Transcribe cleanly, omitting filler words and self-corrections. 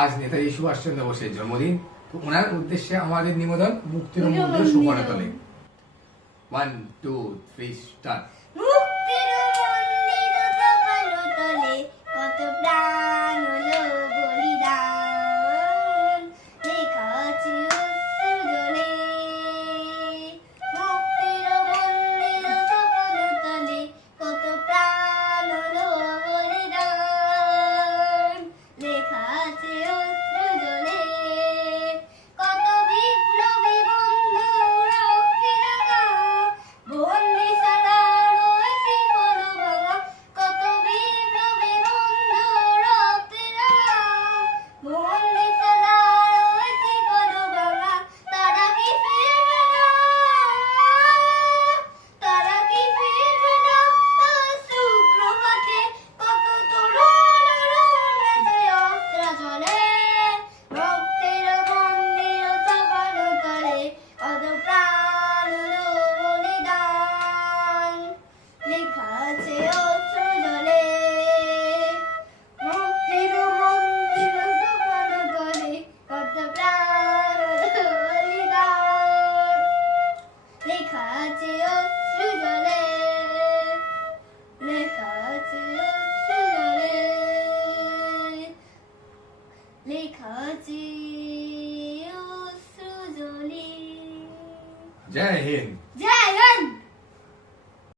আজ নেতাজি সুভাষচন্দ্র বোসের জন্মদিন, তো ওনার উদ্দেশ্যে আমাদের নিবেদন মুক্তির মন্দির সুবর্ণতলে। 1 2 3 স্টার্ট। মুক্তির মন্দির সুবর্ণতলে কত প্রাণ হলো বলিদান, লেখা আছে অশ্রু জলে। মুক্তির মন্দির সুবর্ণতলে কত প্রাণ হলো বলিদান, লেখা আছে অশ্রু জলে। কত বিপ্লবী বন্ধু রক্তে রাঙা, বন্দিশালার ওই শিকল ভাঙা। কত বিপ্লবী বন্ধু রক্তে রাঙা, বন্দিশালার ওই শিকল ভাঙা। তারা কি ফিরবে না? তারা কি ফিরবে না? সুপ্রভাতে কত তরুণ রয়েছে অস্ত্র জলে। ভক্তের মন্দির সুবর্ণতলে কত প্রাণ হলো বলিদান, লেখা আছে অশ্রু জলে। মুক্তির মন্দির সুবর্ণতলে কত প্রাণ হলো বলিদান, লেখা আছে অশ্রু জলে। লেখা আছে অশ্রু জলে। লেখা আছে অশ্রু জলে। জয় হিন্দ।